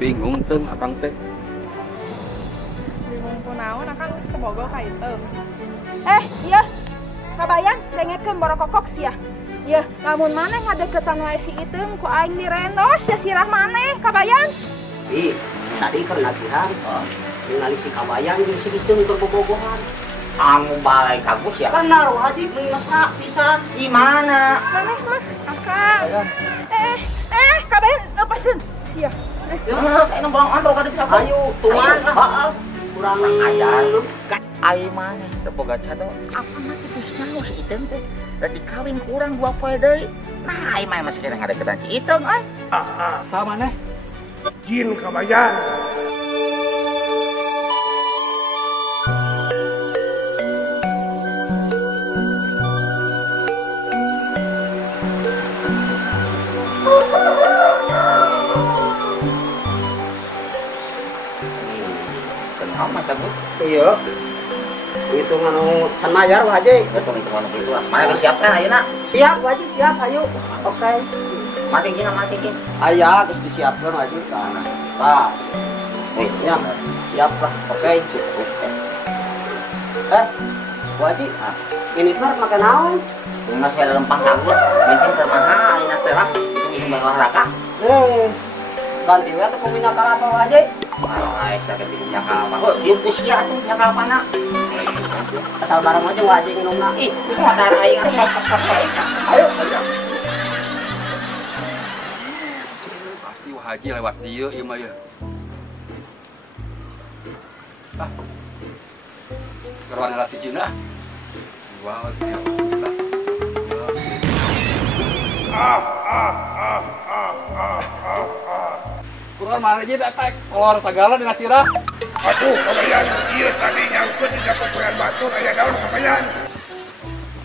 Bingung teng akang teh. Bingung kunaon akang kebogo ka itu. Iya. Kabayang dengekeun borokokok sia. Ieu, lamun maneh ngadeukeutan wae si Iteung ku aing direndos ya sirah maneh, kabayang? Ih, tadi keur latihan. Ningali si Kabayang jeung si Iteung berbobogohan. Anu balai kagus ya. Benar, Haji mesra pisan. Di mana? Maneh mah akang. Kabayang lepaseun sia. Ya, saya nembang antro ka bisa. Ayo, tuan. Heeh. Kurang ajar. Ai maneh teu boga cado. Apa mah kitu saos si Iteung teh. Da dikawin kurang 2 poe deui. Nah, ai mah masih kena ngadeukeutan si Iteung euy. Saha maneh? Jin Kabayang. Kenapa cabut? Iya. Hitungan can mayar Wah Haji. Hitung-hitungan kitu. Mana disiapkan ayeuna? Siap Wah Haji, siap ayo. Oke. Mati gina. Aya geus disiapkeun Wah Haji. Tah. Ya, siap lah. Oke. Wah Haji, ini mah makan naon? Mas saya lempang kagus. Bensin teu mahal ayeuna teh lah. Ini olahraga. Ganti we atuh kumina kalapa Wah Haji. Kalau aya sakit di nyakal mah. Oh, dieu usia tuh nyakal pana. Asal bareng aja Wah Haji nginumna. Ih, itu motor aing. Ayo. Pasti Wah Haji lewat dieu ieu mah ya. Keruan heula si Jin ah. Wah, ya. Kurang mana aja datek kolor segala dina sirah. Atuh, Kabayang, ieu tadi nyangkut di peperan batu aya daun Kabayang.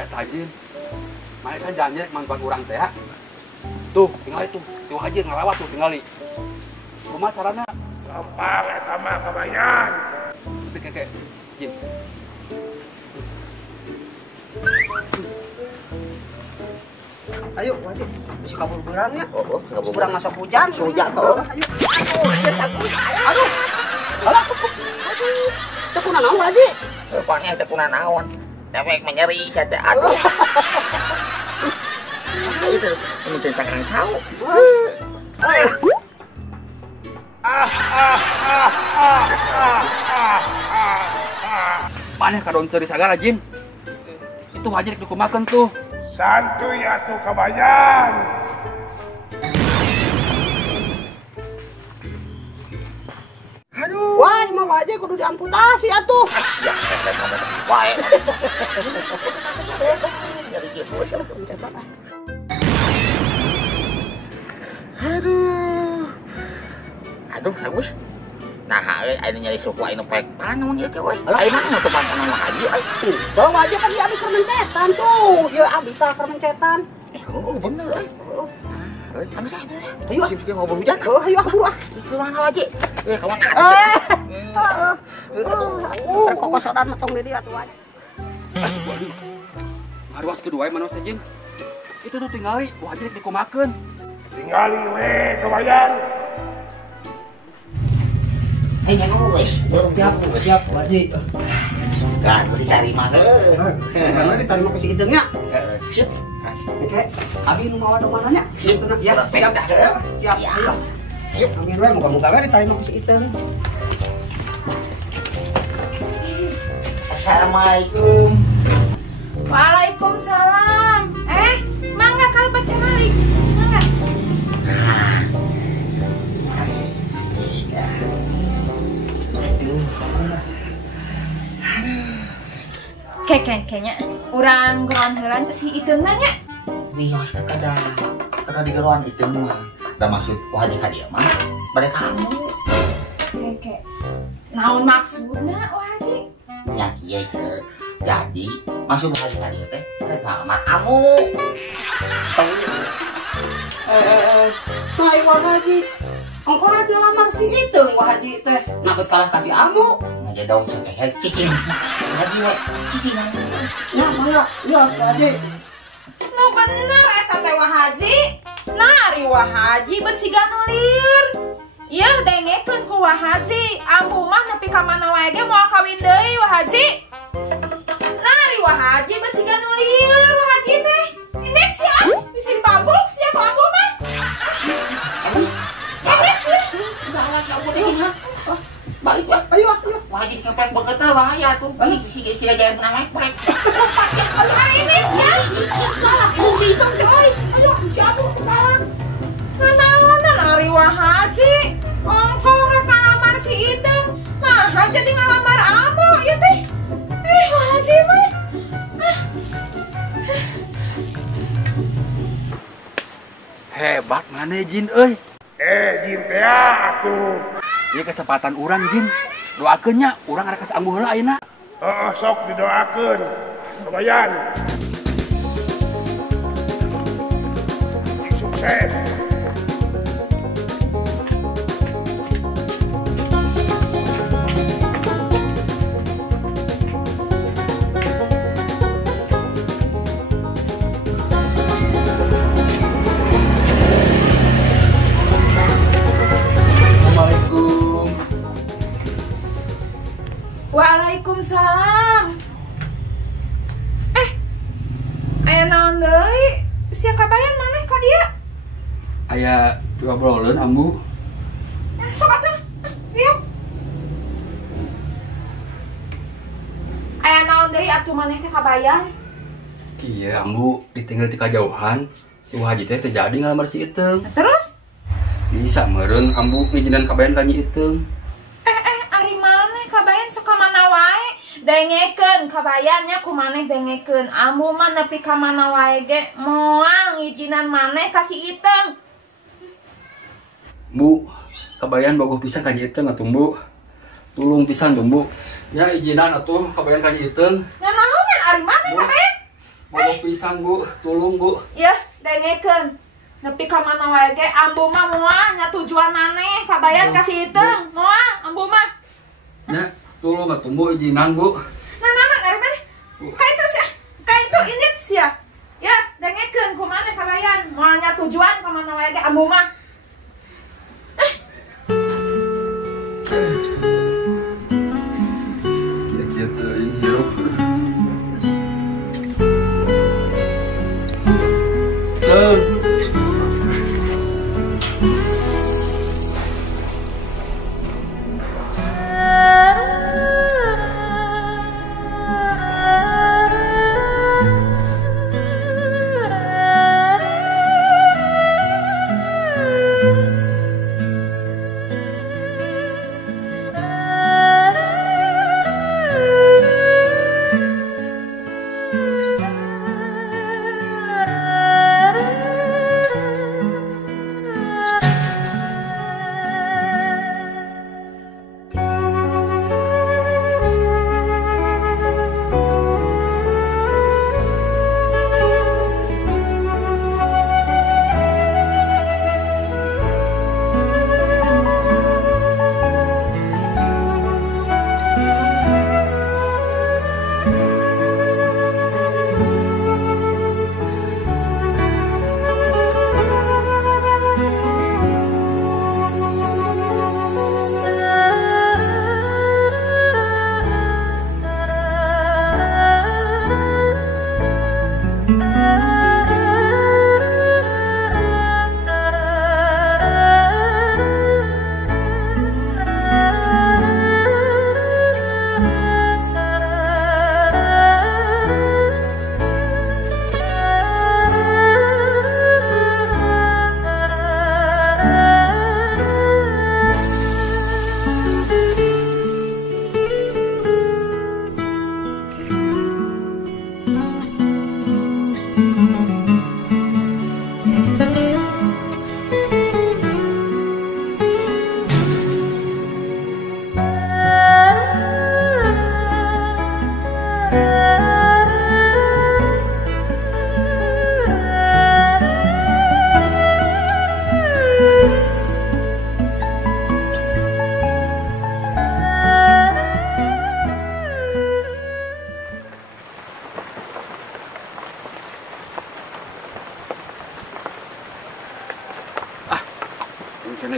Tajin. Mana kan janji mangkon urang teh. Tuh, tinggal itu. Tuh aja ngalawat tuh tinggali. Kumaha carana? Gampang eta mah Kabayang. Tapi keke Jin. Ayo Wah Haji. Bisa kabur-buran ya. Oh, enggak Kurang masuk hujan, hujan tuh. Ayo. Aduh. Tekuna naon Wah Haji? Rupanya tekuna naon. Efek menyeri saya teh. Aduh. Itu ini tentang kang cau. Maneh kadon seuri sagala Jin. Itu wajar dikumakeun tuh. Santuy atuh Kabayang. Aduh. Wah, mah Wah Haji kudu diamputasi atuh. Ya, saya ngomong wae. Nyeri kieu bos. Aduh, bagus. Nah, ayeuna nyari suku anu pek panon ieu teh we. Ayeuna mah teu pantanan Wah Haji euy. Tuh Wah Haji kan dia abdi kermencetan tuh. Ieu abdi tah kermencetan. Oh, bener euy. Anu saya. Ayo sip ngobrol hujan. Ayo buru ah. Itu mana Wah Haji? Kawan. Kokosan mah tong di dia tuh Wah Haji. Ngaruas kedua mana Jin? Itu tuh tinggali Wah Haji dikumakeun. Tinggali we Kabayang. Wes, Siap Wah Haji. kan diterima heuh. Karena diterima ke si Iteungnya. Sip. Oke. Abi nu mawa mananya? Sip. Ya, siap. Siap. Ayo. Sip. Amin we moga-moga we diterima ke si Iteung. Assalamualaikum. Waalaikumsalam. Mangga kalbat cenalik. Mangga. Iya. Aduh. Kayaknya urang geron heulan si Iteung nanya. Bios teka digeruan itu mah. Da maksud Wah Haji ka dieu mah bade kamu. Keke. Naon maksudna Wah Haji? Nya kieu teh. Jadi maksud Wah Haji ka dieu teh ngelamar kamu. Nah, Wah Haji. Engko arep lamar si Iteung Wah Haji teh. Nakut kalah kasih amu. Aja dong sepehe cicing. Haji we cicing. Ya, mangga. Ya, Wah Haji. Nu bener eta teh Wah Haji. Nari Wah Haji bet siga nu lieur. Iya dengekeun ku Wah Haji, ambu mah nepi ka mana wae ge moal kawin deui Wah Haji. Nari Wah Haji bet siga nu lieur Wah Haji teh. Indeks ya, bisa dipabuk sia ku ambu mah. Indeks ya. Galak kamu teh gini. Balik wah, ayo. Wah jadi kepek beget bahaya tuh. Si aja menang pek. Hari indeks ya. Galak itu si hitam coy. Ayo, siapa galak. Nanaonan ari Wah Haji. Ongkong rek ngalamar si Ideng. Mah jadi ngalamar ambu ieu teh. Wah Haji mah. Hebat mana Jin euy. Jin teh atuh. Ieu kesempatan urang Jin. Doakeun nya urang arek ka ambu heula ayeuna. Heeh, sok didoakeun. Kabayan. Sukses. Assalamualaikum. Waalaikumsalam. Aya naon deui? Sia kabayan maneh ka dieu? Aya ngobrolkeun ambu. Sok atuh. Yuk. Aya naon deui atuh maneh teh kabayan? Iya ambu ditinggal ti kajauhan. Si Wah Haji teh terjadi ngalamar si Iteung. Terus? Bisa meureun ambu ngijinan kabayan ka Nyi Iteung. Ari maneh kabayan suka mana wae? Dengekeun kabayannya ku maneh dengekeun. Ambu mah nepi ka mana wae ge moal ngijinan maneh ka si Iteung. Bu, kabayan bagus pisan ka Nyi Iteung atuh Bu. Tulung pisan tuh Bu. Ya ijinan atuh kabayan ka Nyi Iteung. Nanaonan ari maneh kabayan? Bagus pisan Bu, tulung Bu. Yah, dengekeun. Nepi ka mana wae ge ambu mah moal nya tujuan maneh kabayan ka si Iteung. Moal ambu mah. Ya, tulung atuh Bu ijinan Bu. Nanaonan ari maneh? Kaitu sia. Kaitu indit sia. Ya, dengekeun ku maneh kabayan. Moal nya tujuan ka mana wae ge ambu mah. Kieu teh hirup. Teung.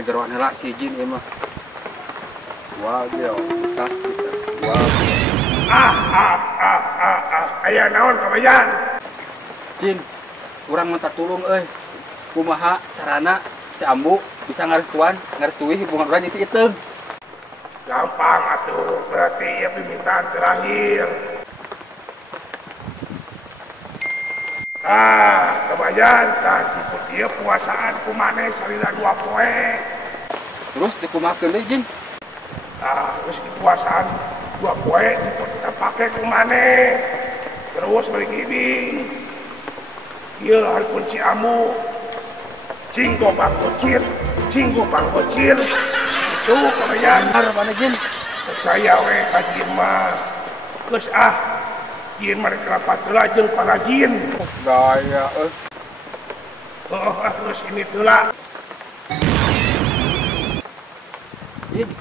geroan heula si Jin ieu mah. Wah, dia tah kita. Wah. Aya naon kabayan? Jin, urang minta tulung euy. Kumaha carana si Ambu bisa ngarestui hubungan urang jeung si Iteung? Gampang atuh, berarti ieu permintaan terakhir. Kabayan tah ikut ieu puasaan kumaneh salila 2 poe. Terus dikumakeun deui Jin. Terus puasaan 2 poe kita pakai kumaneh. Terus balik ini. Ieu haripun si Amu cinggo bangkocir. Itu kabayan. Benar mana Jin? Percaya we ka Jin mah. Geus Jin mah rapat heula jeung para jin. Gaya Terus ini heula. Jin.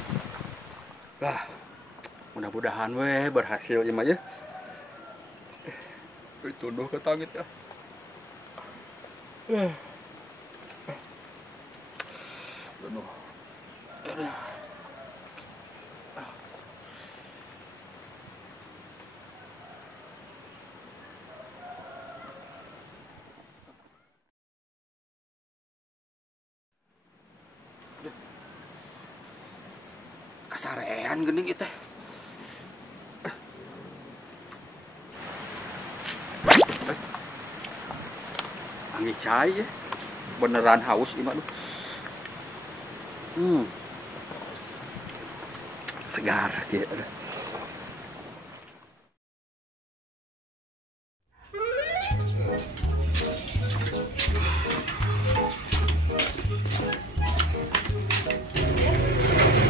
Lah, mudah-mudahan we berhasil ieu mah ya. Tunduh ke tangit ya. Tunduh. Kasarean geuning ieu teh. Angin cai ya. Beneran haus ieu mah. Segar kieu.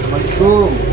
Assalamualaikum.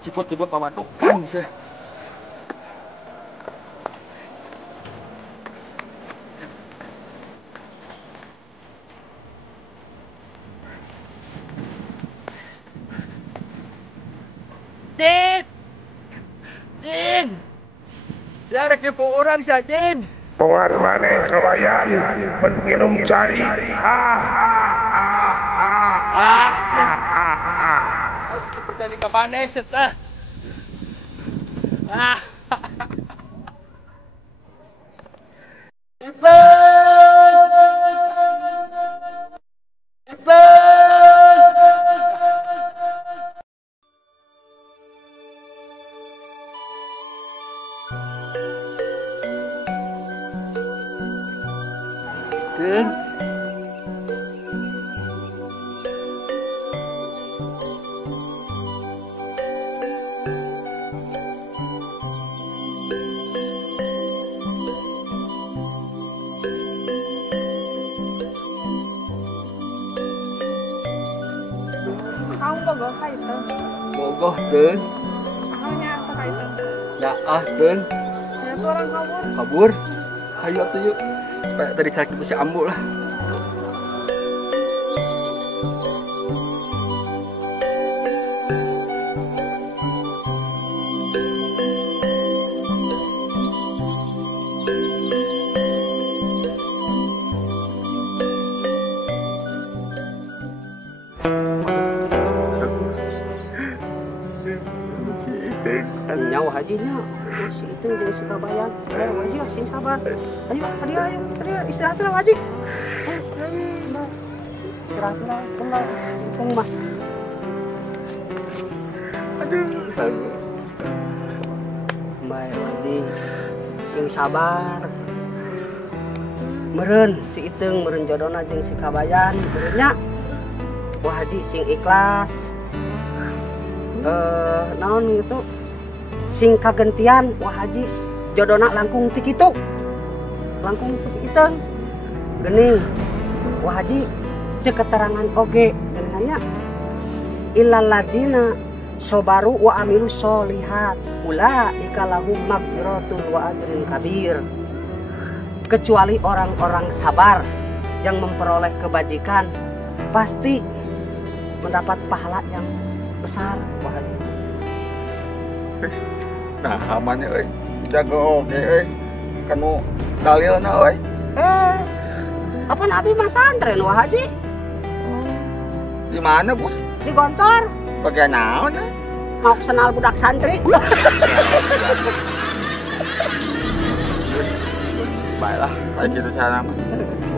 Ciput-ciput pamantuk kan sih. Din! Saya kepo orang saja, Din. Pengat maneh kabayan minum cai. Seperti ini kapanes, setah. Din. Kamu bogoh ka Iteung? Bogoh, Din. Ahnya asa ka Iteung? Ya Din. Ya tuh orang kabur. Kabur. Ayo atuh yuk. Supaya tadi cari si Ambu lah. Nyawa hajinya si Iteung jeung si kabayan. Ayo haji sing sabar. Ayo istirahat lah haji. Istirahat lah kembali mah. Aduh, sanggup. Bae haji sing sabar. meren si Iteng meren jodona jeung si Kabayan benernya Wah Haji sing ikhlas naon itu sing kagentian Wah Haji jodona langkung ti kitu langkung ti si Iteng geuning Wah Haji cek keterangan oge dengannya illal ladina sobaru wa amilu solihat ulaika lahum maghfiratun wa ajrun kabir, kecuali orang-orang sabar yang memperoleh kebajikan pasti mendapat pahala yang besar. Wah Haji nah amannya euy jago oge euy kanu dalilna euy apa nabi mas santren Wah Haji di mana Bos di Gontor bagian naon mau kenal budak santri. baiklah kayak gitu cara mah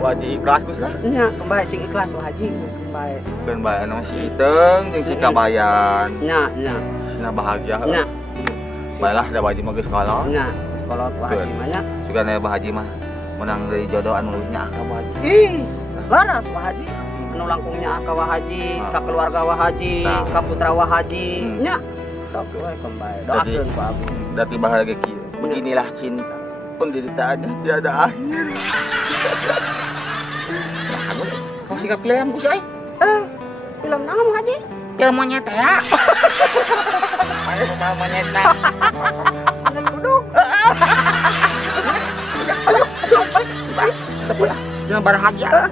wajib ikhlas Gus lah Nya kembali sing ikhlas Wah Haji kembali kan bae anu si Iteng jeung si Kabayan nya sina bahagia nya baiklah da Bahaji mah geus kolot nya sekolah Wah Haji mah nya juga nih Bahaji mah menang dari jodoh anu nya ka Bahaji ih laras Wah Haji anu langkungnya ka Wah Haji ka keluarga Wah Haji ka putra Wah Haji nya sok we kembali doakeun ku abdi dati bahagia kieu beginilah cinta penderitaannya tiada akhir. Nah, kau sikap film Gus film naon Haji film monyet ya. Mana sama monyet nah. duduk Ayo, jangan bahagia.